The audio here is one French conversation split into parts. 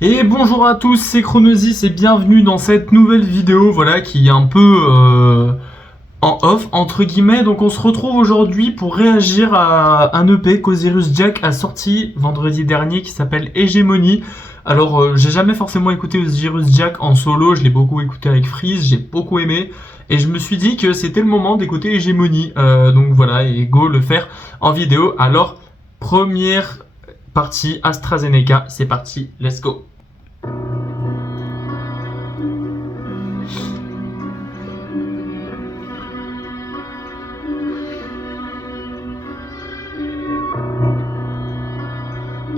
Et bonjour à tous, c'est Chronosis et bienvenue dans cette nouvelle vidéo, voilà, qui est un peu en off, entre guillemets. Donc on se retrouve aujourd'hui pour réagir à un EP qu'Osiris Jack a sorti vendredi dernier qui s'appelle Hégémonie. Alors j'ai jamais forcément écouté Osiris Jack en solo, je l'ai beaucoup écouté avec Freeze, j'ai beaucoup aimé. Et je me suis dit que c'était le moment d'écouter Hégémonie. Donc voilà, et go le faire en vidéo. Alors, première partie AstraZeneca, c'est parti, let's go.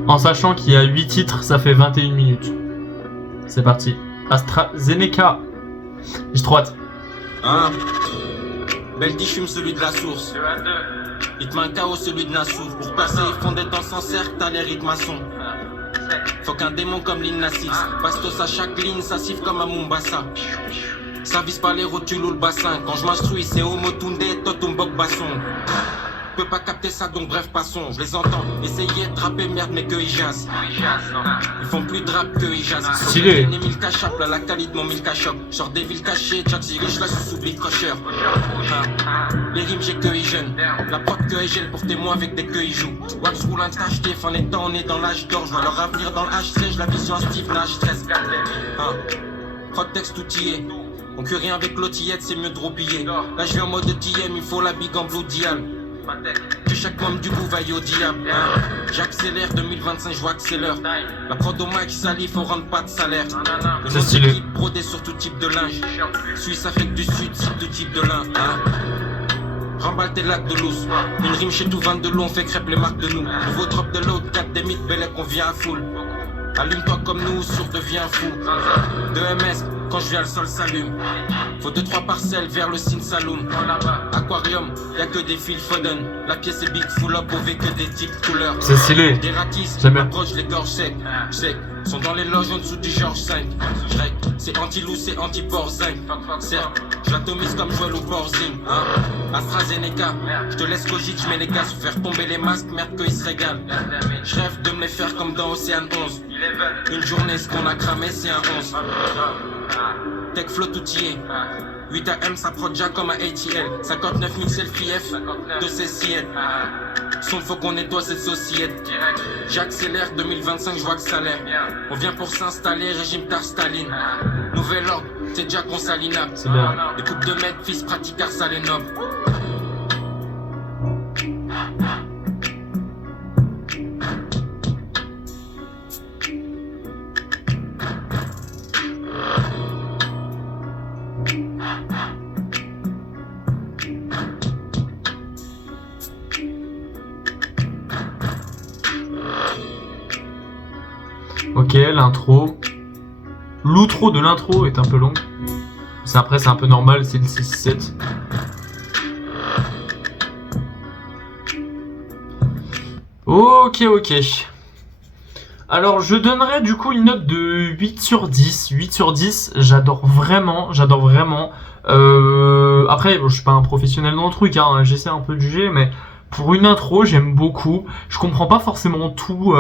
En sachant qu'il y a 8 titres, ça fait 21 minutes. C'est parti. AstraZeneca. J'ai trop hâte. Hein? Belti fume celui de la source. Rythme un chaos celui de Nassour. Pour passer ils font des danses en cercle, t'as les rythmes à son. Faut qu'un démon comme Lil Nas X. Bastos à chaque ligne, ça siffle comme à Mombasa. Ça vise pas les rotules ou le bassin. Quand je m'instruis c'est Homo Tunde, Totumbok Basson. Peux pas capter ça donc bref passons. Je les entends essayer de rapper merde mais que ils jazzent. Ils font plus de rap que ils jazzent. Stylé. Les mille cachap, là la qualité de mon mille cachop. Genre des villes cachées, Jack Zirish là sous vide crocheur. Les rimes j'ai que ils jeunes. La prod que ils gèlent pour témoin avec des que ils jouent. Wax roule un trash TF en étant on est dans l'âge d'or. Je vois leur avenir dans le H13, la vision à Steve Nash 13. Hot texte outillé. On cure rien avec l'otillette, c'est mieux de roupiller. Là je vais en mode TM, il faut la big en blue dial. Que chaque membre du coup vaille au diable, hein. J'accélère 2025, je vois que c'est l'heure. La prod au mic salit, faut rendre pas de salaire. Le C'est stylé. équipe brodé sur tout type de linge. Suisse, Afrique du Sud, c'est tout type de lin, hein. Remballe tes lacs de loose. Une rime chez tout 22 long, on fait crêpe les marques de nous. Nouveau drop de l'autre, 4 des mythes, bel qu'on vient à full. Allume-toi comme nous, sur deviens fou. De MS, quand je viens le sol s'allume. Faut 2-3 parcelles vers le Sin Saloon. Aquarium, y'a que des fils Foden. La pièce est big full up, OV que des types couleurs. C'est stylé. Des ratisses, J'aime bien. approche les gorges secs. Sont dans les loges en dessous du George V. Shrek, c'est anti-loup, c'est anti-porzing. Certes, je l'atomise comme Joël ou Porzing, hein. AstraZeneca, je te laisse cogite, je mets les gaz. Faire tomber les masques, merde qu'ils se régalent. Je rêve de me les faire comme dans Océane 11. Une journée, ce qu'on a cramé, c'est un 11. Tech flow outillé. 8 AM, ça prod déjà comme un ATL. 59 000 selfie F, 2 CCL. Son faut qu'on nettoie cette société. J'accélère 2025, je vois que ça l'air. On vient pour s'installer, régime Tar Staline. Nouvel ordre, c'est déjà qu'on s'aligne. C'est bien. Les coupes de mètres, fils pratique Arsalenov. Ok, l'intro. L'outro de l'intro est un peu long. Après, c'est un peu normal, c'est le 6-7. Ok. Alors, je donnerais du coup une note de 8 sur 10. 8 sur 10, j'adore vraiment. Après, bon, je suis pas un professionnel dans le truc, hein, j'essaie un peu de juger, mais pour une intro, j'aime beaucoup. Je comprends pas forcément tout,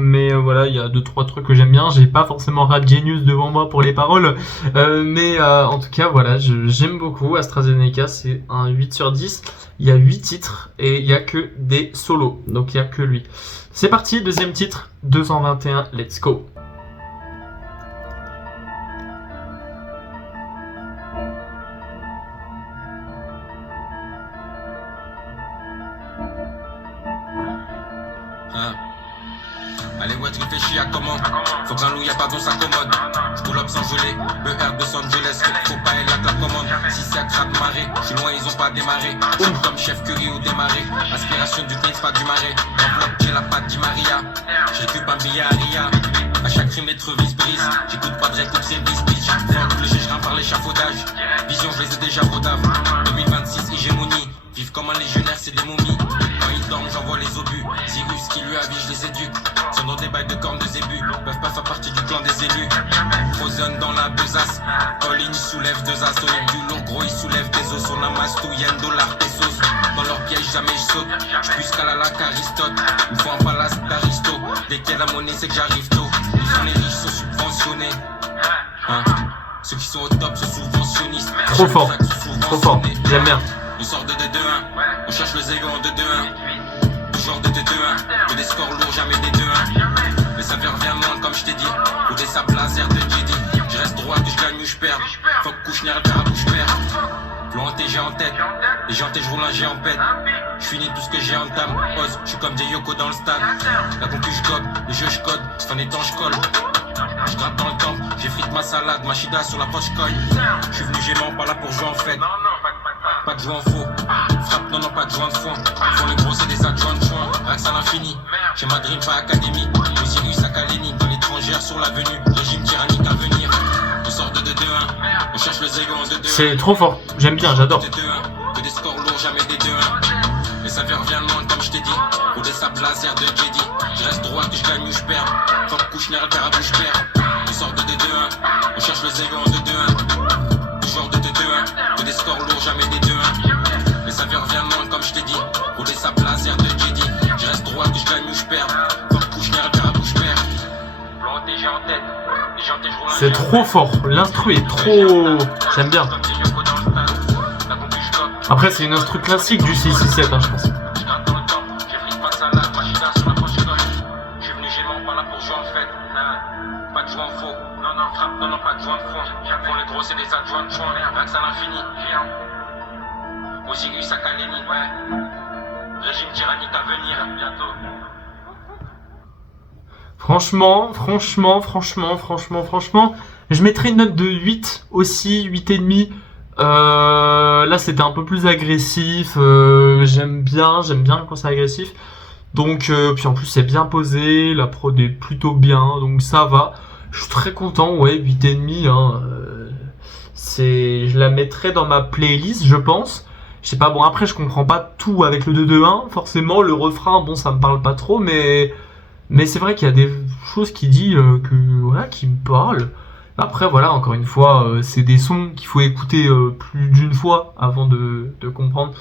mais voilà, il y a 2-3 trucs que j'aime bien. J'ai pas forcément Rap Genius devant moi pour les paroles, mais en tout cas, voilà, j'aime beaucoup. AstraZeneca, c'est un 8 sur 10. Il y a 8 titres et il y a que des solos, donc il y a que lui. C'est parti, deuxième titre, 221, let's go. Allez, ouais, tu réfléchis à comment. Faut qu'un loup, y'a pas dans sa commode. J'pull up sans geler, BR de Los Angeles. Faut pas être là que la commande. Si c'est à gras de marée, j'suis loin, ils ont pas démarré. J'suis comme chef Curry ou démarré. Aspiration du Prince, pas du marais. Enveloppe, j'ai la patte du Maria. J'récup un billet à Ria. À chaque rime, les trevis brisent. J'écoute pas de j'écoute c'est bis bitch. Faut que le juge par l'échafaudage. Vision, je les ai déjà rodave. 2026, hégémonie. Vivre comme un légionnaire, c'est des momies. Quand ils dorment, j'envoie les obus. Zirus qui lui avise, je les éduque. Sont dans des bails de cornes de zébus. Peuvent pas faire partie du clan des élus. Frozen dans la besace. All-in soulève deux as. Du lourd gros, il soulève des os. On amasse tout, yen, dollar, pesos. Dans leur piège, jamais je saute. J'puisse qu'à la lac Aristote. Il faut un palace d'Aristo. Dès qu'il y a la monnaie, c'est que j'arrive tôt. Ils font les riches, sont super subventionnés. Hein. Ceux qui sont au top sont subventionnistes. Trop fort, trop fort, j'aime bien. On sort de 2-2-1, on cherche le zéro en 2-2-1. Toujours de 2-2-1, que des scores lourds, jamais des 2-1. Mais ça revient moins comme je t'ai dit. Ou des sables laser de JD. Je reste droit, que je gagne ou je perds. Faut que Kouchner le carabou, je perds. Plan TG en tête, les gens je roule un G en pète. Je finis tout ce que j'ai en table. Pause, je suis comme des Yoko dans le stade. La concu je gobe, les jeux je code, c'est en étant je colle. Je gratte dans le temple, j'ai frite ma salade, ma chida sur la poche cogne. Je suis venu gémant, pas là pour jouer en fête. Pas de jouer en faux, frappe, non, pas de jouer en fond. Font les gros, c'est des adjoints de choix. Rax à l'infini, j'ai ma dream, pas académie. Osiris à Kaleni, dans l'étrangère sur l'avenue. Régime tyrannique à venir. On sort de 2-2-1, on cherche le zéro en 2-2-1. C'est trop fort, j'aime bien, j'adore. 2-2-1, que des scores lourds, jamais des 2-1. Mais ça revient loin comme je t'ai dit. Pour des sables laser de JD. Je reste droit, que je gagne ou je perds. Faut que Kouchner le carabou, je perds. On sort de 2-2-1, on cherche le zéro en 2-2-1. Toujours de 2-2-1, que des scores lourds, jamais des 2-1. Mais ça revient loin comme je t'ai dit. Pour des sables laser de JD. Je reste droit, que je gagne ou je perds. Faut que Kouchner le carabou, je perds. Protégé en tête. C'est trop fort, l'instru est trop... J'aime bien. Après c'est une instru classique du 6-6-7 hein, je pense. Pas de jouer en faux, non, frappe, non, pas de jouer en fond. Pour les gros, c'est des adjoints de choix. Rax à l'infini, Osiris à Kaleni, régime tyrannique à venir, bientôt. Franchement, je mettrais une note de 8 aussi, 8,5. Là c'était un peu plus agressif, j'aime bien quand c'est agressif. Donc puis en plus c'est bien posé, la prod est plutôt bien, donc ça va. Je suis très content, ouais, 8,5 hein. Je la mettrais dans ma playlist, je pense. Je sais pas, bon après je comprends pas tout avec le 2-2-1, forcément le refrain, bon ça me parle pas trop, mais c'est vrai qu'il y a des choses qui dit qui me parlent. Après voilà, encore une fois, c'est des sons qu'il faut écouter plus d'une fois avant de comprendre.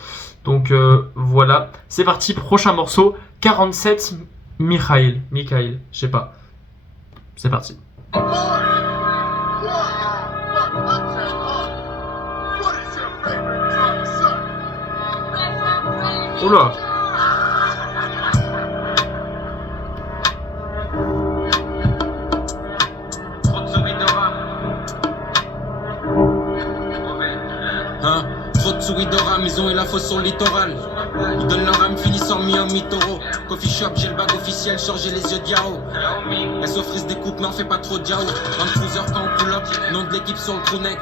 Donc voilà, c'est parti, prochain morceau, 47 Mikhail, je sais pas. C'est parti. Oula. Souidora, maison et la fosse sur le littoral. Ils donnent leur âme finissant mis en mi-taureau. Coffee shop, j'ai le bag officiel, j'ai les yeux d'Yao. Elle s'offrise des coupes, n'en fais pas trop d'Yao. En cruiser quand on pull up, nom de l'équipe sur le crewneck.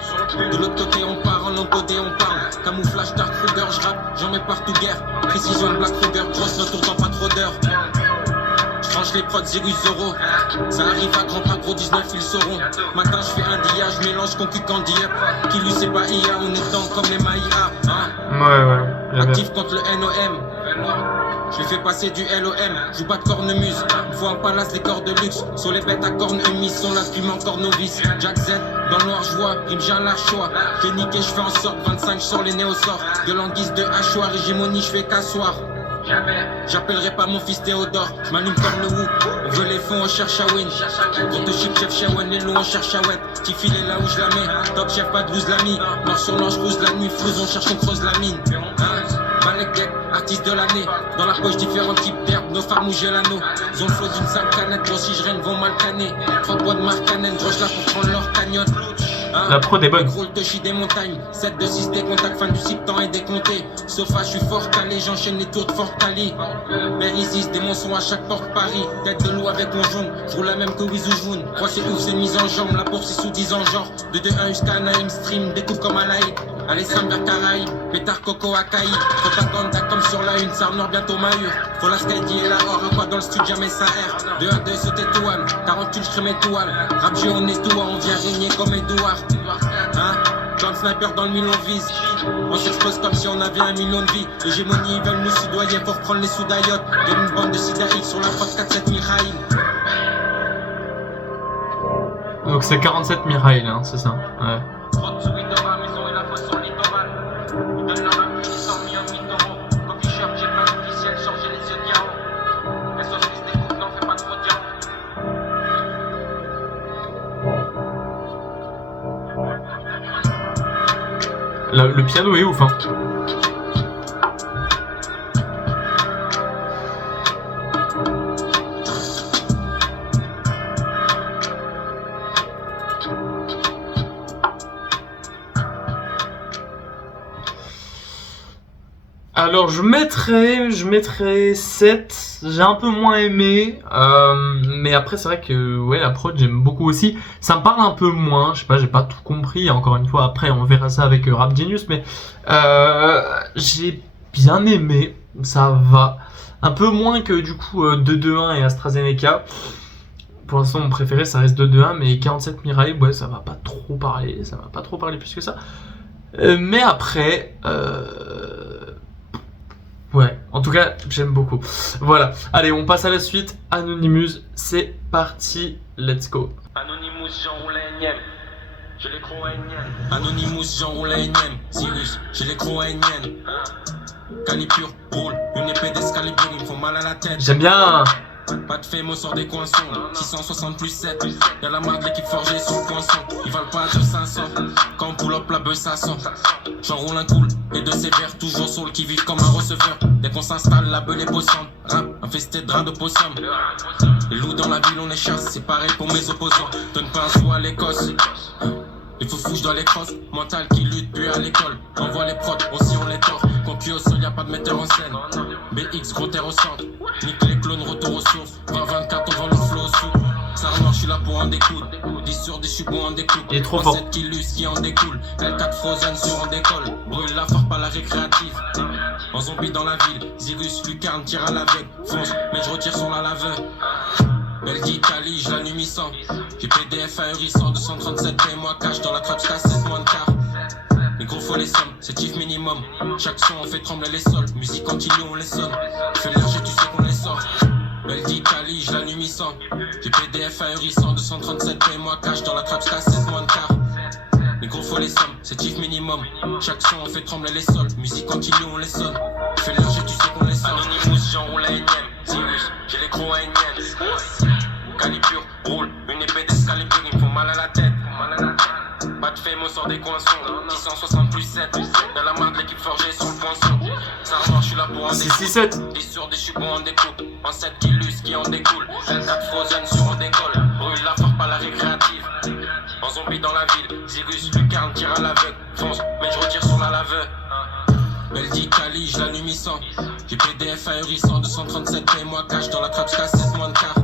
De l'autre côté on part, en l'autre côté on parle. Camouflage Dark Kruger, je rappe, j'en mets partout guerre. Précision Black Kruger, grosse note dans pas trop d'heures. J'tranche les prods 0 euros. Ça arrive à grand pas gros 19 ils sauront. Matin je fais un dia, je mélange concu candy up. Qui lui c'est pas IA, on est dedans comme les Maïa hein. Ouais. Actif contre le NOM. Je lui fais passer du LOM. Joue pas de cornemuse. Faut un palace des corps de luxe. Sur les bêtes à cornes humides sont là depuis encore novice. Jack Z, dans le noir joie, rime j'ai un large choix. J'ai niqué, je fais en sorte 25 sur les néosorts. De l'anguisse de hachoir, hégémonie, je fais qu'asseoir. J'appellerai pas mon fils Théodore, je m'allume comme le Wu. On veut les fonds, on cherche à win. Prototype chef Shawen, les loups, on cherche à wet. Petit filet là où je la mets, top chef pas de loose l'ami. Noir sur l'ange, cruise la nuit, flouze, on cherche, on creuse la mine. Malek Deck, artiste de l'année. Dans la poche, différents types d'herbes, nos farms où j'ai l'anneau. Zone flow d'une sale canette, gros si je règne, vont mal canner. 30 bois de marque canenne, gros là pour prendre leur cagnotte. La prod est bonne. Roule te chie des montagnes, 7 de 6 des contacts, fin du cycle, temps est décompté. Sofa, je suis fort calé, j'enchaîne les tours de Fort Cali. Bérisis, des monsons à chaque porte Paris. Tête de loup avec mon jaune, je roule la même que Wizou Joun. Crois c'est ouf, c'est mise en jambe, la bourse est sous 10 ans genre. De 2-1 jusqu'à Naïm Stream, découvre comme Alaïd. Allez, Sambert Caraïbes, pétard Coco Akaï. Propaganda comme sur la une, ça nord bientôt Mahur. Faut la Skydy et la or, à quoi dans le studio jamais ça erre. 2-1-2 sauter toile, 48 je crée mes toiles. Rap jeu on est tout, on vient régner comme Edouard. Hein? Comme sniper dans le mille on vise. On s'expose comme si on avait 1 million de vies. Hégémonie, ils veulent nous soudoyer pour prendre les sous d'Ayotte. De une bande de Sidaïk sur la prod 4-7 Mikhail. Donc c'est 47 Mikhail, hein, c'est ça. Ouais. Le piano est ouf, hein. Alors je mettrais 7, j'ai un peu moins aimé, mais après c'est vrai que ouais la prod j'aime beaucoup aussi, ça me parle un peu moins, je sais pas, j'ai pas tout compris, encore une fois après on verra ça avec Rap Genius, mais j'ai bien aimé, ça va, un peu moins que du coup 221 et AstraZeneca. Pour l'instant mon préféré ça reste 221, mais 47 Mirai, ouais ça va pas trop parler plus que ça, mais après ouais, en tout cas, j'aime beaucoup. Voilà, allez, on passe à la suite. Anonymous, c'est parti, let's go. Anonymous, j'enroule la énième. Je les crois à énième. Anonymous, j'enroule la énième. Cyrus, je les crois à énième. Calipure, roule, une épée d'escalibur, ils me font mal à la tête. J'aime bien. Pas de fait, me sort des coinçons. 660 plus 7. Y'a la marque, l'équipe forgée sur le poinçon. Ils valent pas de 500. Quand on pull up la bœuf, ça sent. J'enroule un cool et de sévère, toujours sur le qui-vive comme un receveur. Dès qu'on s'installe, la beuh les poissons. Rap, infesté de draps de possum. Les loups dans la ville, on les chasse. C'est pareil pour mes opposants. Donne pas un sou à l'Écosse. Les fous je dois les crosses. Mental qui lutte, puis à l'école. Envoie les prods, aussi on les tord. Concu au sol, y'a pas de metteur en scène. BX, gros terre au centre. Nique les clones, retour aux sources. 20-24, on vend le flow sous. Sarnor, je suis là pour en découdre. 10 sur 10, je suis bon en découpe. Il est trop fort. 7 qui qui en découle. L4 Frozen sur en décolle. Brûle la force par la récréative. En zombie dans la ville. Zirus, lucarne, tire à l'aveugle. Fonce, mais je retire sur la laveur. Elle dit Cali, je la nuit mi-sang. J'ai PDF ahurissant, 237 paye moi cash dans la trappe, j'casse 7 moins de quart. Les gros faut les sommes, c'est tif minimum. Chaque son on fait trembler les sols. Musique continue, on les sonne. Fais l'herge, tu sais qu'on les sort. Elle dit Cali, je la nuit mi-sang. J'ai PDF ahurissant, 237 paye moi cash dans la trappe, j'casse 7 moins de quart. Les gros faut les sommes, c'est tif minimum. Chaque son on fait trembler les sols. Musique continue, on les sonne. Fais l'herge, tu sais qu'on les sort. Anonymous, j'enroule à énième. Cyrus, j'ai les crocs à énième. Calipure, roule, une épée d'escalibur, ils me font mal à la tête. Pas de fait, me sort des coinçons. 660 plus 7. Dans la main de l'équipe forgée sur le poinçon. Sarnor, je suis là pour en découpe. 6-6-7. 10 sur 10, je suis bon en découpe. En 7 qui luce, qui en découle. L4 Frozen sur en décolle. Brûle la force par la récréative. En zombie dans la ville. Zirus, lucarne, tire à l'aveugle. Fonce, mais je retire sur la laveur. Elle dit Cali, je la nuit mi-sang. J'ai PDF ahurissant, 237 paye moi cash dans la trappe, j'casse 7 moins de quart.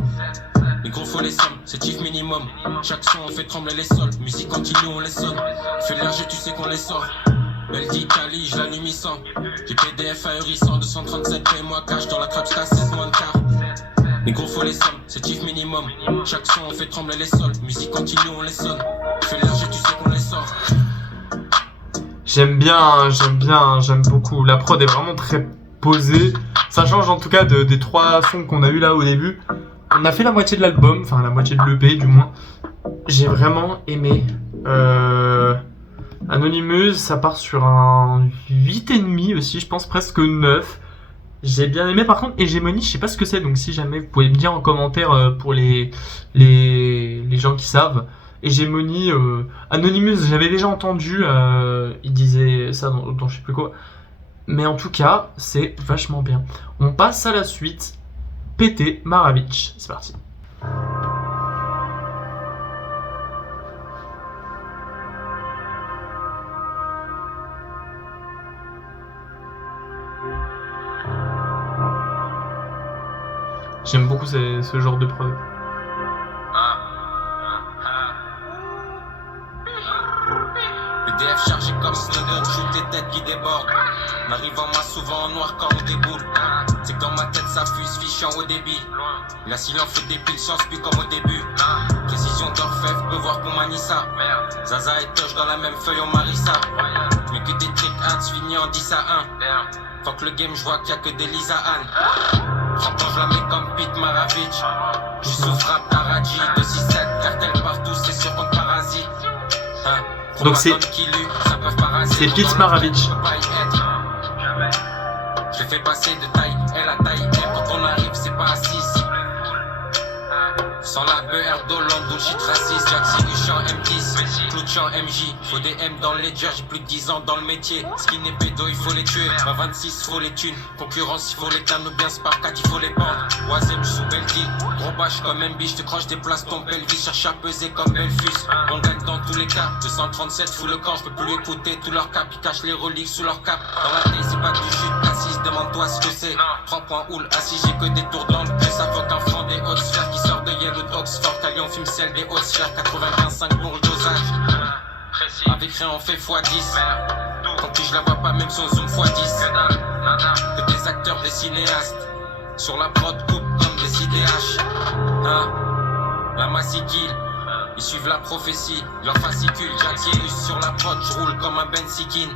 Les gros faut les sommes, c'est tif minimum. Chaque son on fait trembler les sols. Musique continue, on les sonne. Fais l'herge, tu sais qu'on les sort. Elle dit Cali, je la nuit mi-sang. J'ai PDF ahurissant, 237 paye moi cash dans la trappe, j'casse 7 moins de quart. Les gros faut les sommes, c'est tif minimum. Chaque son on fait trembler les sols. Musique continue, on les sonne. Fais l'herge, tu sais qu'on les sort. J'aime beaucoup. La prod est vraiment très posée. Ça change en tout cas des 3 sons qu'on a eu là au début. On a fait la moitié de l'album, enfin la moitié de l'EP du moins. J'ai vraiment aimé. Anonymous, ça part sur un 8,5 aussi, je pense presque 9. J'ai bien aimé. Par contre, Hégémonie, je sais pas ce que c'est, donc si jamais vous pouvez me dire en commentaire pour les gens qui savent. Hégémonie, Anonymous, j'avais déjà entendu, il disait ça dans je sais plus quoi. Mais en tout cas, c'est vachement bien. On passe à la suite. PT Maravic, c'est parti. J'aime beaucoup ce genre de prod. PDF chargé comme Snowden, shoot des têtes qui débordent. N'arrive en masse souvent en noir quand on déboule. C'est que dans ma tête ça fuse, fichant au débit. La silence fait des piles, chance plus comme au début. Précision d'orfèvre, peut voir qu'on manie ça. Zaza et Tosh dans la même feuille, on marie ça. Mais que des tricks hats, fini en 10 à 1. Fuck le game, j'vois qu'il y a que des Lisa Anne. Franchement je la mets comme Pete Maravic. J'suis sous frappe Taraji, 2-6-7, cartel partout, c'est sûr qu'on parasite. Donc c'est Pete Maravic. Je fais passer de taille, elle a taille, et quand on arrive c'est pas à 6. Sans la BR d'Hollande, bullshit raciste, Jack Sirius en M10. Cloud suis en MJ, faut des M dans le ledger, j'ai plus de 10 ans dans le métier. Skin et pédo, il faut les tuer. À 26, faut les thunes. Concurrence, il faut les cannes ou bien Spark 4, il faut les pendre. Oisem, je suis sous Belty. Gros bâche comme MB, je te croche des places, ton pelvis. Cherche à peser comme Belfus. On gagne dans tous les cas. 237, fous le camp, je peux plus écouter tous leurs caps. Ils cachent les reliques sous leur cap. Dans la tête, c'est pas du jus. Assise, demande-toi ce que c'est. 3 points houle, assis, j'ai que des tours dans le cul. Ça faut qu'un franc des hautes sphères qui sort de Yale ou d'Oxford. Qu'à Lyon, fume celle des hautes sphères. 95,5 pour le dosage. Avec rien on fait x10. Quand tu je la vois pas même son zoom x10. Que des acteurs, des cinéastes. Sur la prod coupe comme des IDH. Hein? La masse kill. Ils suivent la prophétie, leur fascicule. Jack sur la prod, je roule comme un Ben Sikin.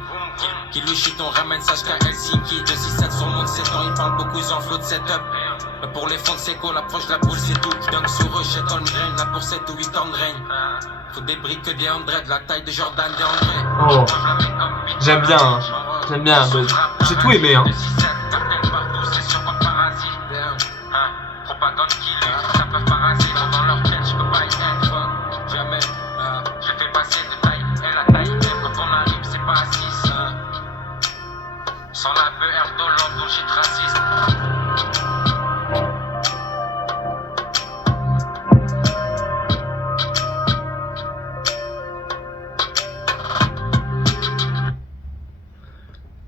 Qui lui chute, on ramène sage qu'à Helsinki. 267 sur le monde 7 ans, ils parlent beaucoup, ils en flot de setup. Pour les fonds de séco, l'approche de la boule c'est tout. J'dunk sur eux, chez Holmgren, là pour 7 ou 8 ans de règne. Faut des briques que des André, de la taille de Jordan, des André. Oh, j'aime bien, hein. J'aime bien. J'ai tout aimé, hein. Propagande killer, ça peut parasiter dans leur tête, je peux pas y être. Jamais, je fais passer de taille et la taille même quand on arrive, c'est pas 6. Sans la BR d'Hollande, bullshit raciste.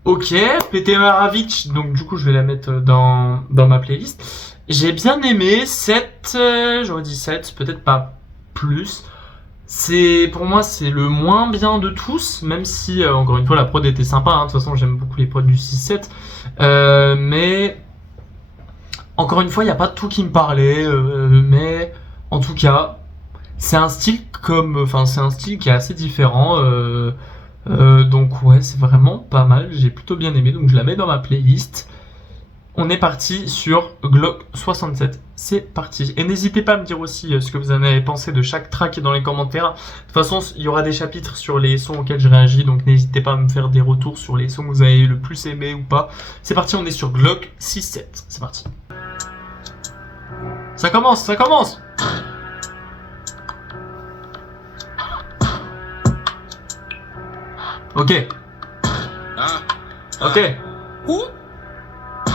Ok, PT Maravic, donc du coup je vais la mettre dans ma playlist. J'ai bien aimé 7, j'aurais dit 7, peut-être pas plus. Pour moi c'est le moins bien de tous, même si encore une fois la prod était sympa, hein. De toute façon j'aime beaucoup les prods du 6-7. Mais encore une fois il n'y a pas tout qui me parlait, mais en tout cas c'est un style qui est assez différent. Donc ouais, c'est vraiment pas mal, j'ai plutôt bien aimé, donc je la mets dans ma playlist. On est parti sur Glock 67, c'est parti. Et n'hésitez pas à me dire aussi ce que vous en avez pensé de chaque track dans les commentaires. De toute façon, il y aura des chapitres sur les sons auxquels je réagis, donc n'hésitez pas à me faire des retours sur les sons que vous avez le plus aimé ou pas. C'est parti, on est sur Glock 67, c'est parti. Ça commence. Ok. Ok.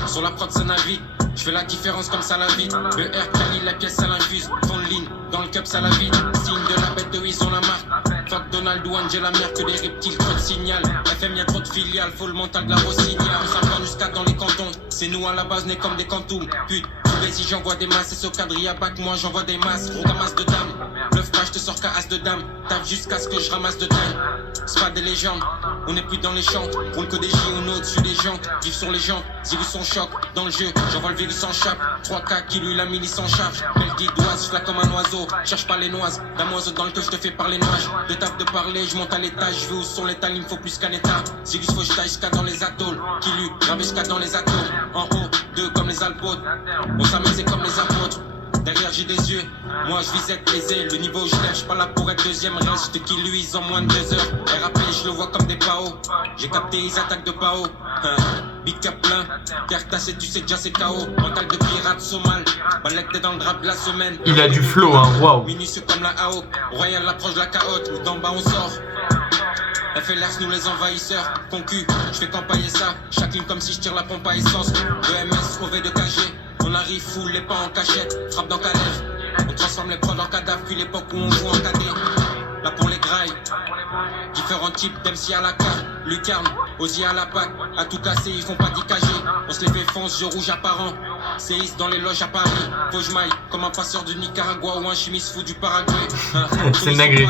Sur la prod ça navigue, je fais la différence comme ça la vie. Le R Cali, la pièce ça l'infuse. Fond de ligne, dans le cup ça la vide. Signe de la bête de ils ont la marque. Fuck Donald ou Angela Mer que les reptiles trop de signal. FM y'a trop de filiales, faut le mental de la Rossignol. On s'entend jusqu'à dans les cantons. C'est nous à la base nés comme des cantons. Pute, vas-y j'envoie des masses. Et ce quadrilla bac moi j'envoie des masses. Gros ramasse de dames. Bluff pas je te sors qu'à as de dames. Tape jusqu'à ce que je ramasse de dames. C'est pas des légendes, on n'est plus dans les champs. Roule que des J, on est au-dessus des gens. Vive sur les gens, Zivu son choc. Dans le jeu, j'envoie le virus en chape. 3K qui lui la milice en charge. Belle dit d'oise, je comme un oiseau. Cherche pas les noises, d'un oiseau dans le que je te fais parler nuages. De taf de parler, je monte à l'étage. Je vais où sur l'étal, il me faut plus qu'un état. Zivu faut que je taille jusqu'à dans les atolls. Qui lui, gravé jusqu'à dans les atomes. En haut, deux comme les alpôtres. On s'amuse comme les apôtres. Derrière j'ai des yeux, moi je vise être aisé. Le niveau je lève, pas là pour être deuxième. Reste, je te kill lui en moins de 2 heures. RAP je le vois comme des PAO. J'ai capté, ils attaquent de PAO. Big cap plein, terre tassée, tu sais déjà c'est KO. Mental de pirate somal, balèque t'es dans le drap de la semaine. Il a du flow, hein, waouh. Minutieux comme la AO, Royal l'approche de la cahotte. Nous d'en bas on sort. FLRs nous les envahisseurs, concu, je fais campailler ça. Chaque ligne comme si je tire la pompe à essence. EMS, OV de KG. On arrive full, les pas en cachette, frappe dans Calèche. On transforme les prods en cadavres, puis l'époque où on joue en cadet. Là pour les grailles, différents types d'MC à la carte. Lucarne, Ozzy à la patte, à tout casser, ils font pas d'IKG. On se les fait fonce, jeu rouge apparent. Séiste dans les loges à Paris. Faut je maille, comme un passeur du Nicaragua ou un chimiste fou du Paraguay. C'est nagré.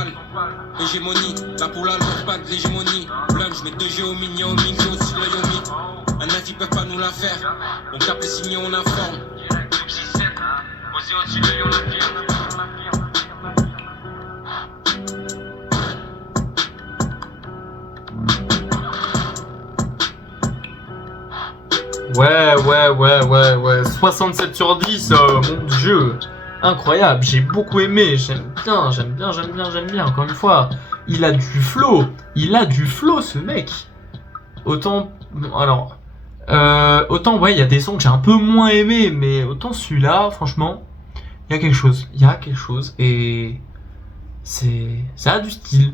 Hégémonie, là pour la lourde, pas de l'hégémonie. Blanc, je mets 2 G au mini, au mini, aussi l'œil au mythe. Un neuf, ils peuvent pas nous la faire. On tape les signaux, on informe. Ouais. 67 sur 10, mon dieu. Incroyable, j'ai beaucoup aimé. J'aime bien. Encore une fois, il a du flow. Ce mec. Autant ouais, il y a des sons que j'ai un peu moins aimé, mais autant celui-là, franchement, il y a quelque chose. Et ça a du style,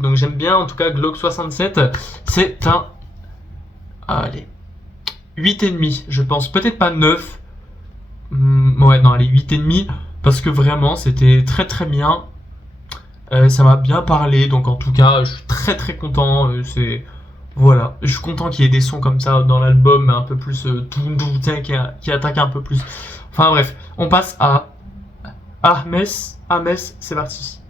donc j'aime bien. En tout cas, Glock 67, c'est un, allez, 8,5, je pense, peut-être pas 9, ouais, non, allez, 8,5, parce que vraiment, c'était très très bien, ça m'a bien parlé, donc en tout cas, je suis très très content, voilà, je suis content qu'il y ait des sons comme ça dans l'album, un peu plus, qui attaque un peu plus, enfin bref, on passe à Metz, c'est parti.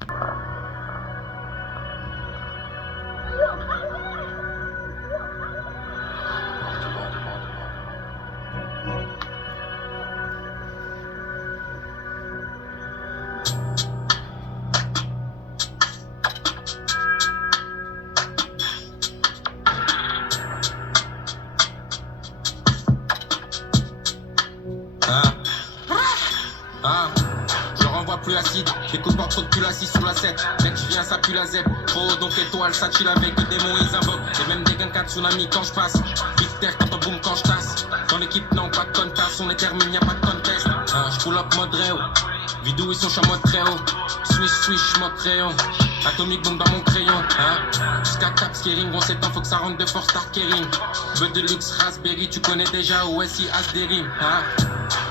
Je renvoie plus acide, j'écoute pas trop de cul assis sous la 7. Mec, je viens, ça pue la zèbre. Trop donc étoile, ça chill avec des démons, ils invoquent. J'ai même des gains 4 tsunamis quand je passe. Vite terre quand on boom quand je tasse. Dans l'équipe, non, pas de contasse, on est terminé, y'a pas de contest. Je pull up mode réo. Vidéo, ils sont en mode très haut. Swish, mode crayon. Atomique bombe dans mon crayon. Jusqu'à cap scaring, on s'étend, faut que ça rentre de force Starkering. Bud de luxe, raspberry, tu connais déjà OSI, as des rimes.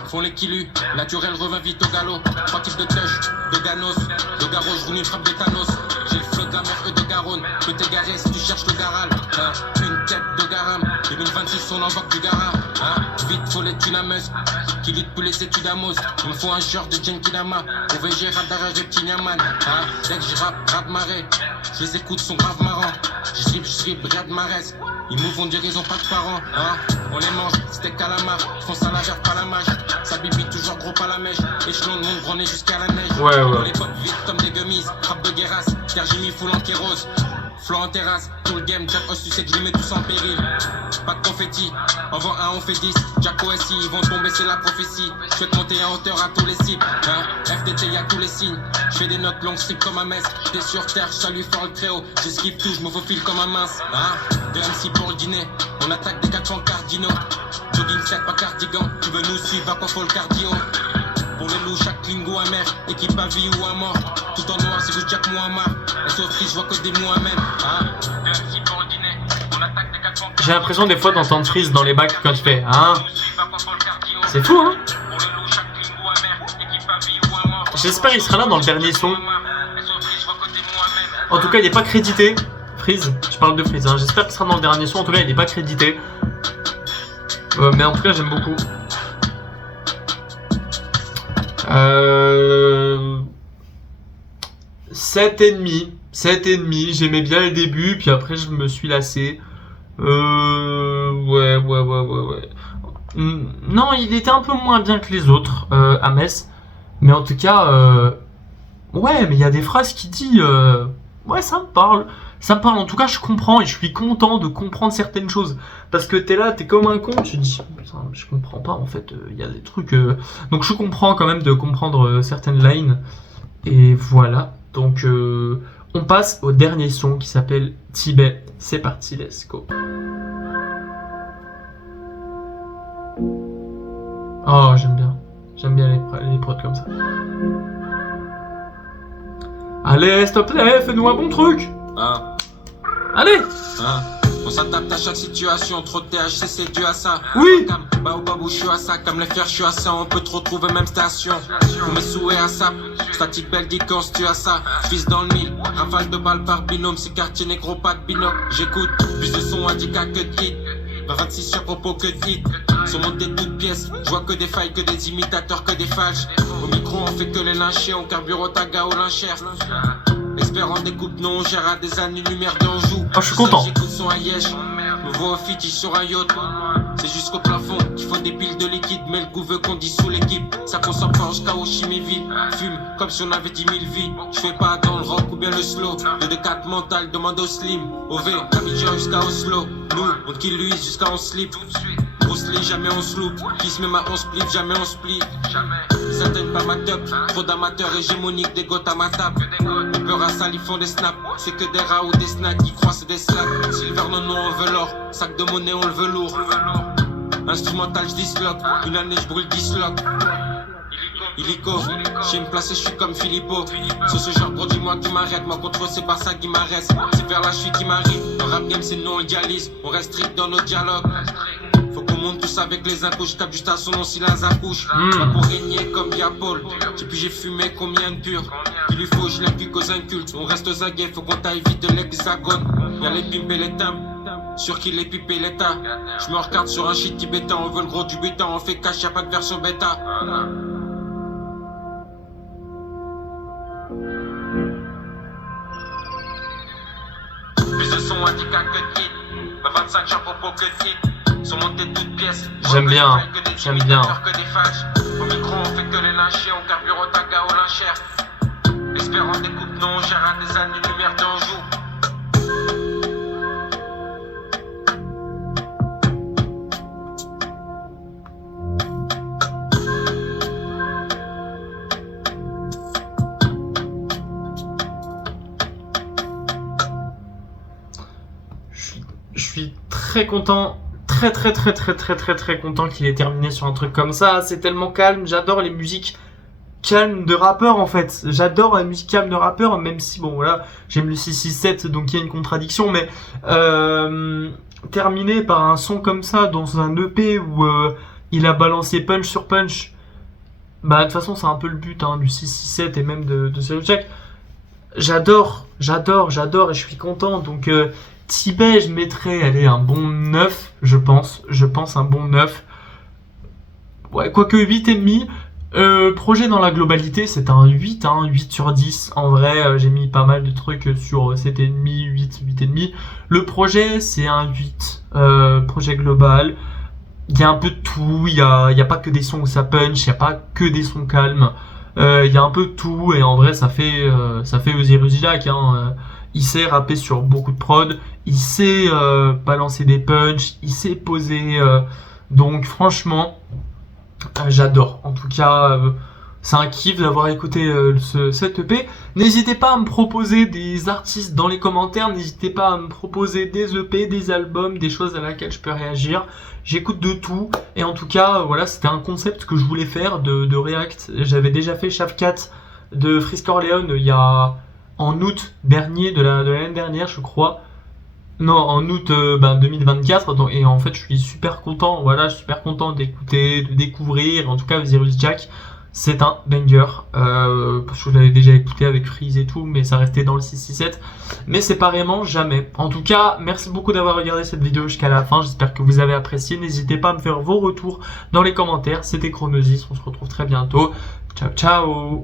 Font les killus, naturel revint vite au galop. 3 types de touch, de Ganos, de Garo, je roule une frappe de Thanos. J'ai le flow de la mer de Garonne, peux t'égarer si tu cherches le Garal. Une tête de Garam, 2026 on embarque du Garam. Vite faut les tunameuse, qui lit pour les études à Mose. Il me faut un genre de Genkidama, OVG radar reptiliaman. Dès que je rappe marée, je les écoute, sont grave marrants. Je strip, Riyad Mahrez. Ils nous vont dire ils ont pas de parents, On les mange, steak calamar, font ça la gère pas la mâche. Ça bibi toujours gros pas la mèche. Échelon de monde branlé jusqu'à la neige. On les pop vite comme des gummies. Frappe de guerrasse, car j'ai mis full en kérose. Flow en terrasse, tout le game, Jack Os, tu sais que je les mets tous en péril. Pas de confetti, envoie un, on fait 10. Jack OSI, ils vont tomber, c'est la prophétie. Je souhaite monter en hauteur à tous les cibles. FDT, y'a tous les signes. Je fais des notes longues, strip comme un mess. J'étais sur terre, je salue fort le créo. J'esquive tout, je me faufile comme un mince. De MC pour le dîner, on attaque des 400 cardinaux. Jogging set, pas cardigan. Tu veux nous suivre, va quoi faut le cardio. Pour le loup, chaque lingo amer, équipe à vie ou à mort. Tout en noir, c'est juste Jack Muammar. Et sauf que je vois que des Mohamed. J'ai l'impression des fois d'entendre Freeze dans les bacs quand tu fais C'est fou, hein. J'espère qu'il sera là dans le dernier son. En tout cas, il n'est pas crédité. Freeze, je parle de Freeze, hein. J'espère qu'il sera dans le dernier son. En tout cas, il n'est pas crédité. Mais en tout cas, j'aime beaucoup. 7,5, j'aimais bien les débuts, puis après je me suis lassé. Ouais. Non, il était un peu moins bien que les autres à Metz, mais en tout cas, ouais, mais il y a des phrases qui disent, ouais, ça me parle. En tout cas, je comprends et je suis content de comprendre certaines choses. Parce que t'es là, t'es comme un con, tu te dis, putain, je comprends pas, en fait, il y a des trucs... Donc je comprends quand même de comprendre certaines lines. Et voilà, donc on passe au dernier son qui s'appelle Tibet. C'est parti, let's go. Oh, j'aime bien les prods comme ça. Allez, s'il te plaît, fais-nous un bon truc. Allez. On s'adapte à chaque situation, trop de THC c'est dû à ça. Oui. Bah ou babou, je suis à ça, comme les fers, je suis à ça. On peut te retrouver même station. Pour mes souhaits à ça, statique belle dicance, tu as ça. Fils dans le mille, rafale de balles par binôme. C'est quartier négro, pas de binocle. J'écoute, plus de son indica que de hit. 26 sur propos que de hit. Sont montés toutes pièces, je vois que des failles, que des imitateurs, que des falches. Au micro on fait que les lynchés, on carbure au taga au lynchère. Espérant des coupes, non, on gère à des années-lumière d'en joue. Oh, je suis content. J'écoute son Ayesh, me vois au fétiche sur un yacht. C'est jusqu'au plafond qu'il faut des piles de liquide. Mais le goût veut qu'on dissout l'équipe. Ça consomme fort jusqu'à chimie vide. Fume comme si on avait 10 000 vies. Je fais pas dans le rock ou bien le slow. De D4 mental, demande au slim. Au V, Abidjan jusqu'à Oslo. Nous, on kill Louise jusqu'à on slip. Bruce Lee, jamais on se loupe. Kiss même à on split, jamais on split. Certaines pas ma top. Trop d'amateurs hégémoniques, des gottes à ma table. On peur à ça, ils font des snaps. C'est que des rats ou des snacks qui croient c'est des slaps. Silver non, on veut l'or. Sac de monnaie, on le veut lourd. Instrumental, je disloque. Une année, je brûle disloque. illico. J'sais me placer, j'suis comme Filippo. Sur ce genre gros, dis-moi qui m'arrête. Moi contre eux, c'est pas ça qui m'arrête. C'est vers la chute qui m'arrive. Le rap game, c'est non, on dialyse. On reste strict dans nos dialogues. Faut qu'on monte tous avec les incous. J'tape juste à son nom si la accouche. Pas pour régner comme Paul. Depuis j'ai fumé combien de purs. Il lui faut, je l'aime plus qu'aux incultes. On reste aux aguets, faut qu'on taille vite de l'hexagone. Y'a les pimps et les timbres. Sur qui les pipes et l'état. Je me regarde sur un shit tibétain. On veut le gros du butin, on fait cash, y'a pas de version bêta. Plus de son handicap que de hit. 25 chapeaux pour que de hit. Sont montés de toutes pièces. J'aime bien, j'aime bien. Au micro, on fait que les lynchés. On carbure au taga au lynchère. Espérant des coupes, non, on gère à des années-lumière d'Anjou. Je suis très content, très content qu'il ait terminé sur un truc comme ça. C'est tellement calme, j'adore les musiques calmes de rappeurs en fait. J'adore la musique calme de rappeurs, même si bon voilà, j'aime le 667 donc il y a une contradiction, mais terminer par un son comme ça dans un EP où il a balancé punch sur punch, bah de toute façon c'est un peu le but hein, du 667 et même de Serious Jack. J'adore et je suis content donc Tibet, je mettrais, allez, un bon 9, je pense un bon 9. Ouais, quoique 8,5. Projet dans la globalité, c'est un 8, hein, 8 sur 10. En vrai, j'ai mis pas mal de trucs sur 7,5, 8, 8,5. Le projet, c'est un 8. Projet global. Il y a un peu de tout, il y a pas que des sons où ça punch, il y a pas que des sons calmes. Il y a un peu de tout, et en vrai, ça fait Osiris Jack, hein. Il sait rapper sur beaucoup de prod, il sait balancer des punchs, il sait poser. Donc franchement, j'adore. En tout cas, c'est un kiff d'avoir écouté cette EP. N'hésitez pas à me proposer des artistes dans les commentaires. N'hésitez pas à me proposer des EP, des albums, des choses à laquelle je peux réagir. J'écoute de tout. Et en tout cas, voilà, c'était un concept que je voulais faire de React. J'avais déjà fait Shavkat de Frisk Orleans en août dernier de l'année dernière, je crois. Non, en août 2024. Donc, et en fait, je suis super content. Voilà, je suis super content d'écouter, de découvrir. En tout cas, Osiris Jack, c'est un banger. Parce que je l'avais déjà écouté avec Freeze et tout, mais ça restait dans le 667. Mais séparément, jamais. En tout cas, merci beaucoup d'avoir regardé cette vidéo jusqu'à la fin. J'espère que vous avez apprécié. N'hésitez pas à me faire vos retours dans les commentaires. C'était Chronosis. On se retrouve très bientôt. Ciao, ciao!